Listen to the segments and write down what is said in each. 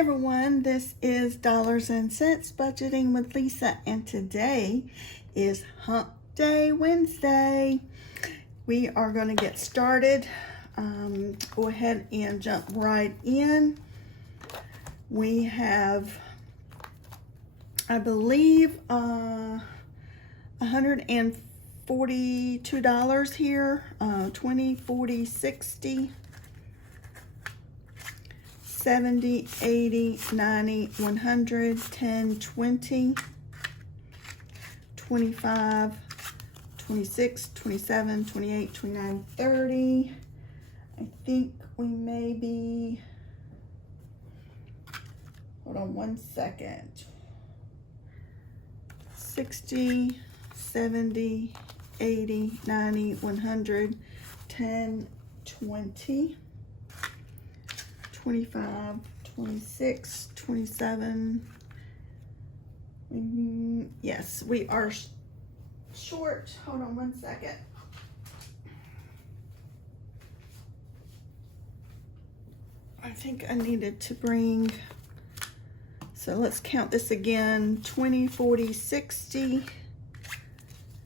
everyone, this is Dollars and Cents Budgeting with Lisa, and today is Hump Day Wednesday. We are going to get started. Go ahead and jump right in. We have, I believe, $142 here, 20, 40, 60. 70, 80, 90, 100, 10, 20, 25, 26, 27, 28, 29, 30. I think we may be, hold on one second, 60, 70, 80, 90, 100, 10, 20. 25, 26, 27. Yes, we are short. Hold on one second. I think I needed to bring, so let's count this again. 20, 40, 60,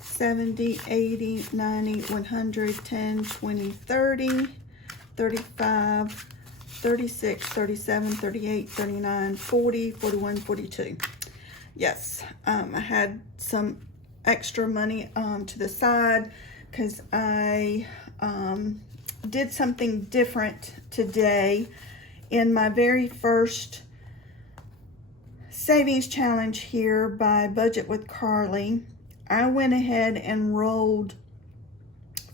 70, 80, 90, 100, 10, 20, 30, 35, 36, 37, 38, 39, 40, 41, 42. Yes, I had some extra money to the side because I did something different today. In my very first savings challenge here by Budget with Carly, I went ahead and rolled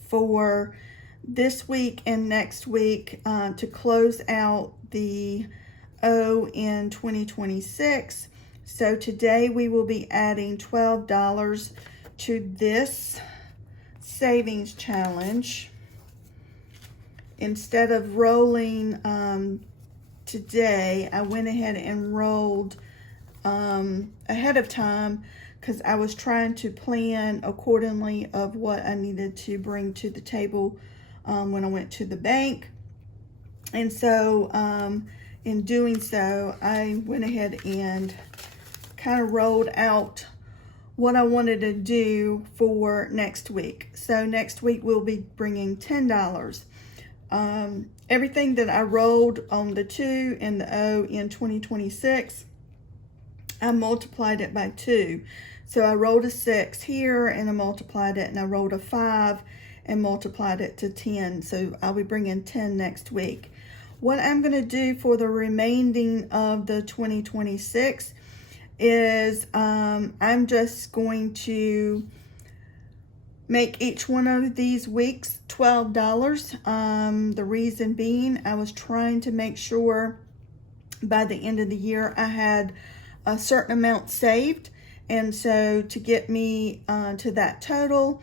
for this week and next week to close out the O in 2026. So today we will be adding $12 to this savings challenge. Instead of rolling today, I went ahead and rolled ahead of time because I was trying to plan accordingly of what I needed to bring to the table when I went to the bank. And so in doing so, I went ahead and kind of rolled out what I wanted to do for next week. So next week we'll be bringing $10. Everything that I rolled on the 2 and the O in 2026, I multiplied it by 2. So I rolled a 6 here and I multiplied it, and I rolled a 5 and multiplied it to 10. So I'll be bringing 10 next week. What I'm going to do for the remaining of the 2026 is I'm just going to make each one of these weeks $12. The reason being, I was trying to make sure by the end of the year I had a certain amount saved. And so to get me to that total,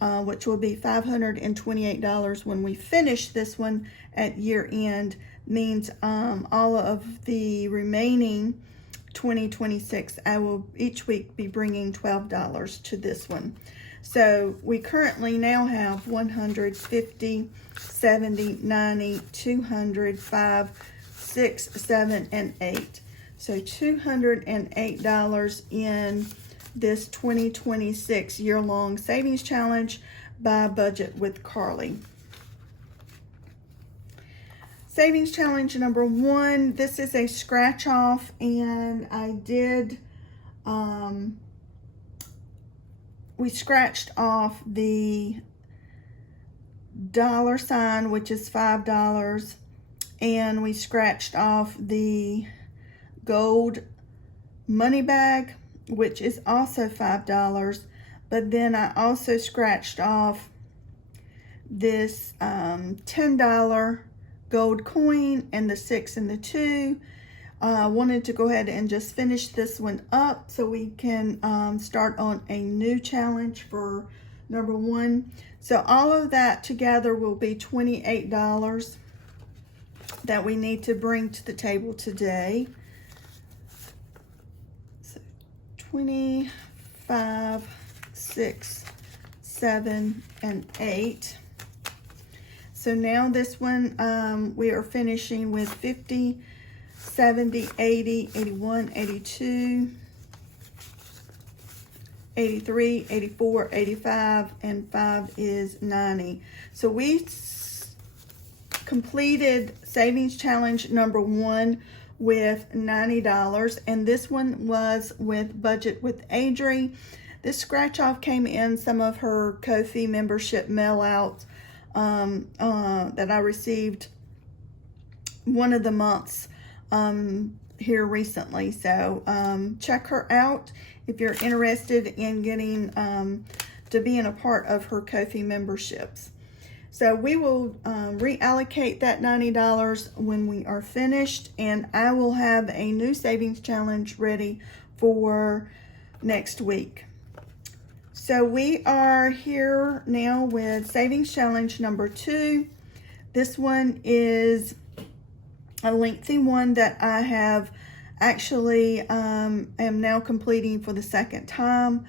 which will be $528 when we finish this one at year end, means all of the remaining 2026, I will each week be bringing $12 to this one. So we currently now have 150, 70, 90, 200, 5, 6, 7, and 8. So $208 in this 2026 year-long savings challenge by Budget with Carly. Savings challenge number 1, this is a scratch off, and I did, we scratched off the dollar sign, which is $5, and we scratched off the gold money bag, which is also $5, but then I also scratched off this $10 gold coin and the 6 and the 2. I wanted to go ahead and just finish this one up so we can start on a new challenge for number 1. So all of that together will be $28 that we need to bring to the table today. 25, 6, 7, and 8. So now this one, we are finishing with 50, 70, 80, 81, 82, 83, 84, 85, and 5 is 90. So we completed savings challenge number 1 with $90, and this one was with Budget with Adri. This scratch off came in some of her Ko-fi membership mail outs that I received one of the months here recently. So check her out if you're interested in getting to being a part of her Ko-fi memberships. So we will reallocate that $90 when we are finished, and I will have a new savings challenge ready for next week. So we are here now with savings challenge number 2. This one is a lengthy one that I have actually am now completing for the second time,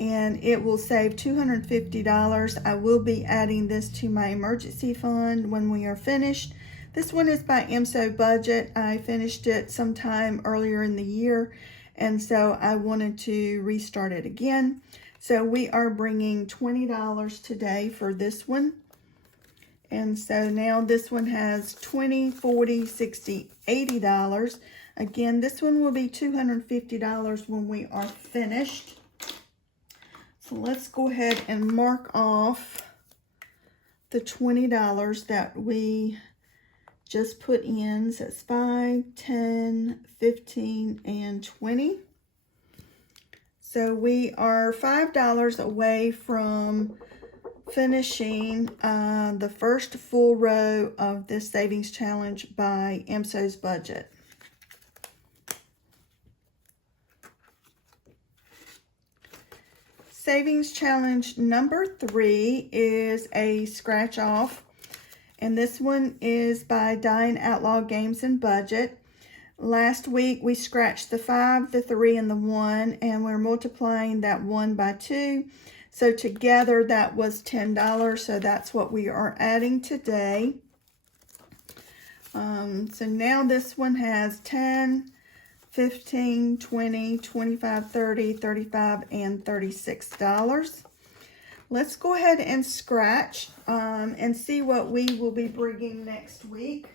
and it will save $250. I will be adding this to my emergency fund when we are finished. This one is by MSO Budget. I finished it sometime earlier in the year, and so I wanted to restart it again. So we are bringing $20 today for this one. And so now this one has $20, $40, $60, $80. Again, this one will be $250 when we are finished. So let's go ahead and mark off the $20 that we just put in. So it's 5, 10, 15, and 20. So we are $5 away from finishing the first full row of this savings challenge by MSO's Budget. Savings challenge number 3 is a scratch off, and this one is by Dying Outlaw Games and Budget. Last week we scratched the 5, the 3, and the 1, and we're multiplying that 1 by 2. So together that was $10, so that's what we are adding today. So now this one has 10, 15, 20, 25, 30, 35, and $36. Let's go ahead and scratch and see what we will be bringing next week.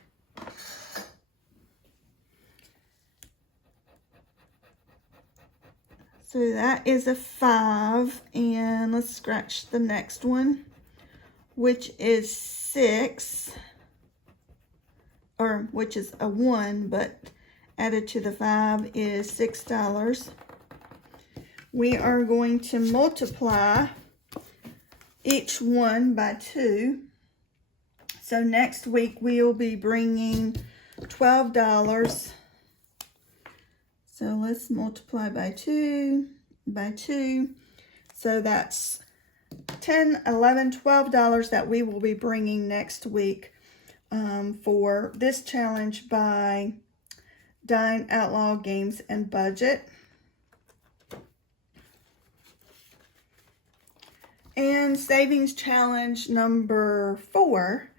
So that is a 5, and let's scratch the next one, which is 6, or which is a 1, but added to the 5 is $6. We are going to multiply each one by 2. So next week we'll be bringing $12. So let's multiply by 2, So that's $10, $11, $12 that we will be bringing next week for this challenge by Dying Outlaw Games and Budget. And savings challenge number 4.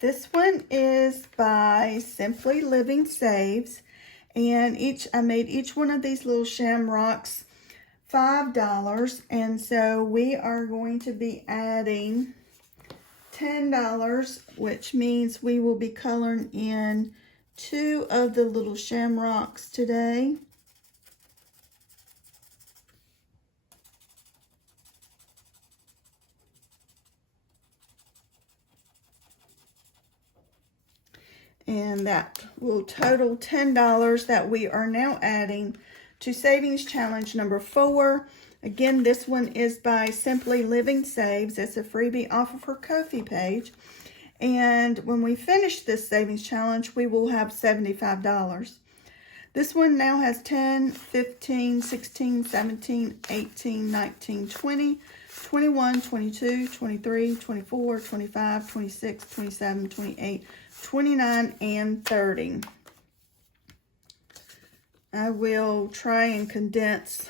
This one is by Simply Living Saves. And I made each one of these little shamrocks $5, and so we are going to be adding $10, which means we will be coloring in 2 of the little shamrocks today. And that will total $10 that we are now adding to savings challenge number 4. Again, this one is by Simply Living Saves. It's a freebie off of her Ko-fi page. And when we finish this savings challenge, we will have $75. This one now has 10, 15, 16, 17, 18, 19, 20, 21, 22, 23, 24, 25, 26, 27, 28, 29, and 30. I will try and condense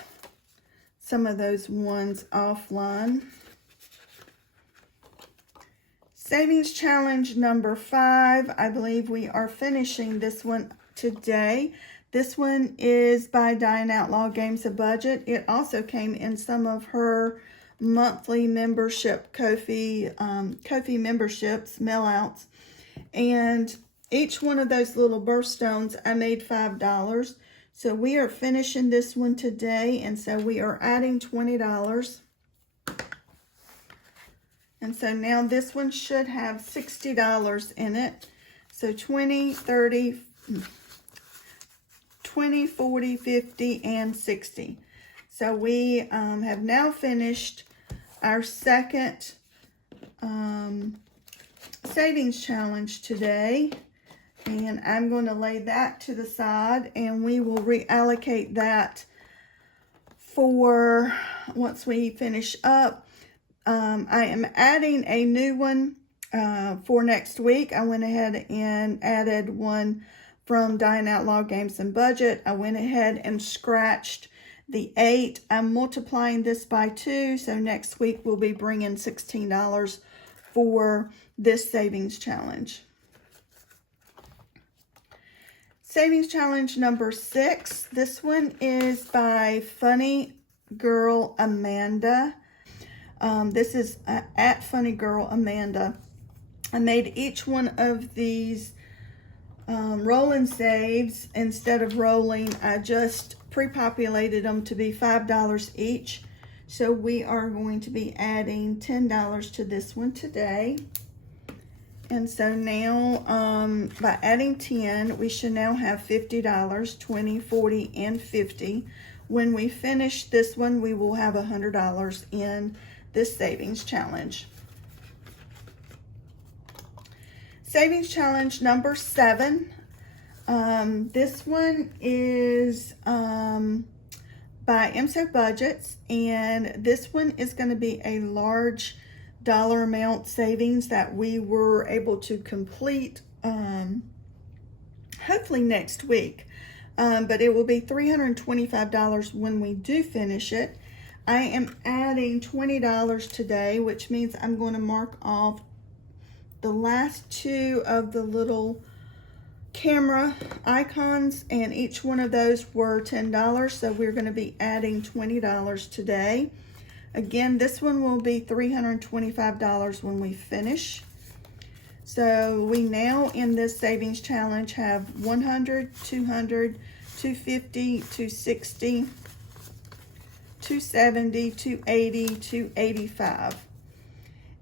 some of those ones offline. Savings challenge number 5. I believe we are finishing this one today. This one is by Diane Outlaw Games of Budget. It also came in some of her monthly membership Ko-fi memberships, mail outs. And each one of those little birthstones, I made $5. So we are finishing this one today, and so we are adding $20. And so now this one should have $60 in it. So 20, 30, 20, 40, 50, and 60. So we have now finished our second savings challenge today. And I'm going to lay that to the side, and we will reallocate that for once we finish up. I am adding a new one for next week. I went ahead and added one from Diane Outlaw Games and Budget. I went ahead and scratched the 8. I'm multiplying this by 2, so next week we'll be bringing $16 for this savings challenge. Savings challenge number 6. This one is by Funny Girl Amanda. This is at Funny Girl Amanda. I made each one of these roll and saves. Instead of rolling, I just pre-populated them to be $5 each. So we are going to be adding $10 to this one today. And so now, by adding 10, we should now have $50, 20, 40, and 50. When we finish this one, we will have $100 in this savings challenge. Savings challenge number 7. This one is by MSO Budgets, and this one is going to be a large dollar amount savings that we were able to complete hopefully next week, but it will be $325 when we do finish it. I am adding $20 today, which means I'm going to mark off the last 2 of the little camera icons, and each one of those were $10, so we're going to be adding $20 today. Again, this one will be $325 when we finish. So we now in this savings challenge have 100, 200, 250, 260, 270, 280, 285.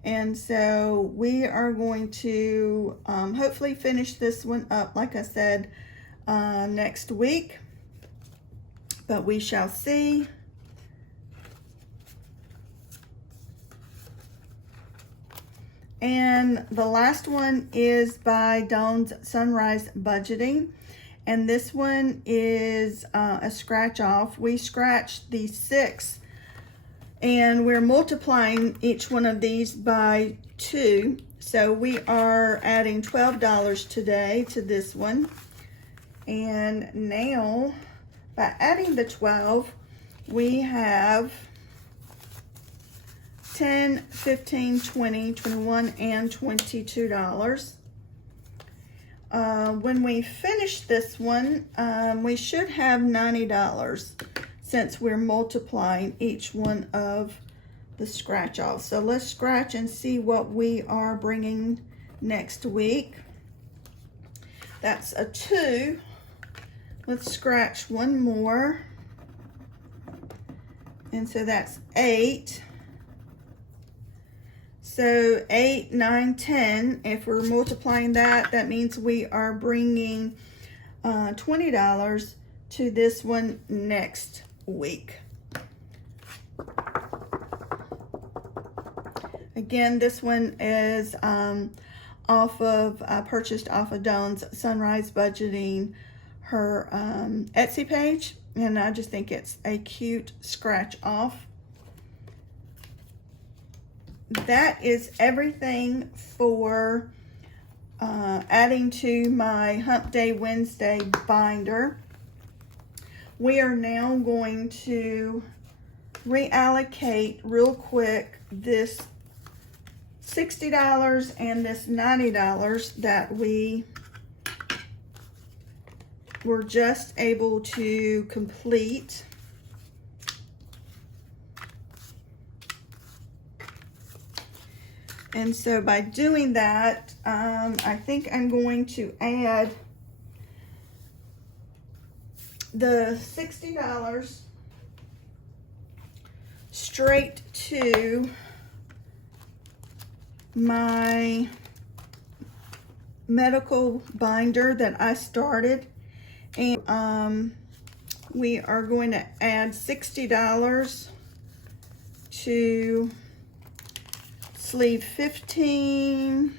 And so we are going to hopefully finish this one up, like I said, next week. But we shall see. And the last one is by Dawn's Sunrise Budgeting. And this one is a scratch off. We scratched the 6, and we're multiplying each one of these by 2. So we are adding $12 today to this one. And now, by adding the 12, we have 10, 15, 20, 21, and $22. When we finish this one, we should have $90 since we're multiplying each one of the scratch offs. So let's scratch and see what we are bringing next week. That's a 2. Let's scratch one more. And so that's 8. So 8, 9, 10, if we're multiplying that, that means we are bringing $20 to this one next week. Again, this one is purchased off of Dawn's Sunrise Budgeting, her Etsy page, and I just think it's a cute scratch off. That is everything for adding to my Hump Day Wednesday binder. We are now going to reallocate real quick this $60 and this $90 that we were just able to complete. And so by doing that, I think I'm going to add the $60 straight to my medical binder that I started. And we are going to add $60 to sleeve 15,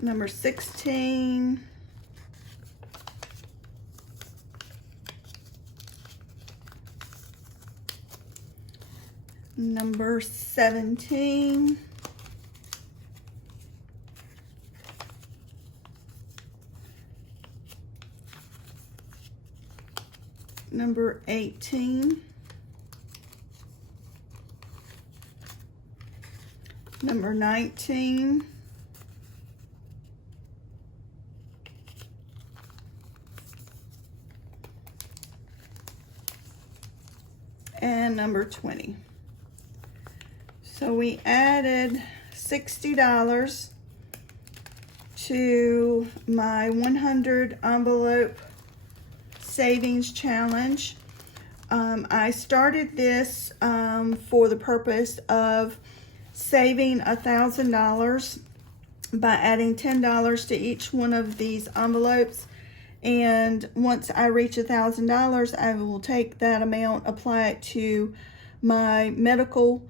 number 16, number 17, number 18, number 19, and number 20. So we added $60 to my 100 envelope savings challenge. I started this for the purpose of saving $1,000 by adding $10 to each one of these envelopes. And once I reach $1,000, I will take that amount, apply it to my medical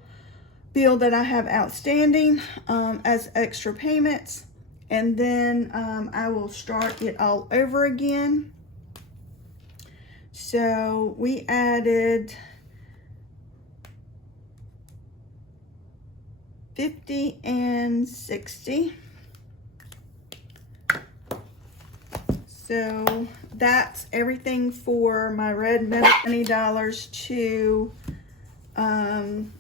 bill that I have outstanding as extra payments, and then I will start it all over again. So we added 50 and 60. So that's everything for my red metal $20 to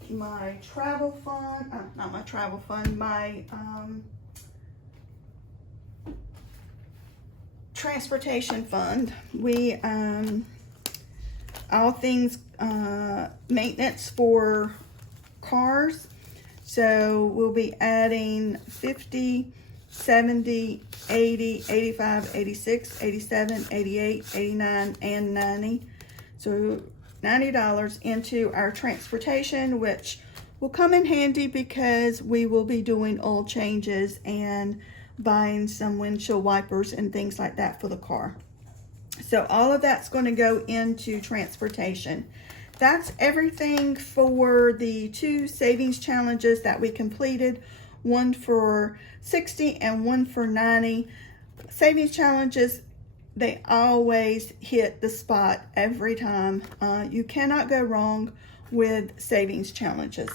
my travel fund, not my travel fund, my transportation fund. We all things maintenance for cars. So we'll be adding 50, 70, 80, 85, 86, 87, 88, 89, and 90. So $90 into our transportation, which will come in handy because we will be doing oil changes and buying some windshield wipers and things like that for the car. So all of that's going to go into transportation. That's everything for the two savings challenges that we completed, one for 60 and one for 90. Savings challenges, they always hit the spot every time. You cannot go wrong with savings challenges.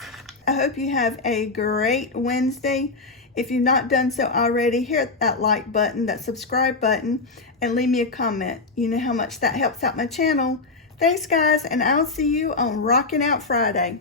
I hope you have a great Wednesday. If you've not done so already, hit that like button, that subscribe button, and leave me a comment. You know how much that helps out my channel. Thanks, guys, and I'll see you on Rockin' Out Friday.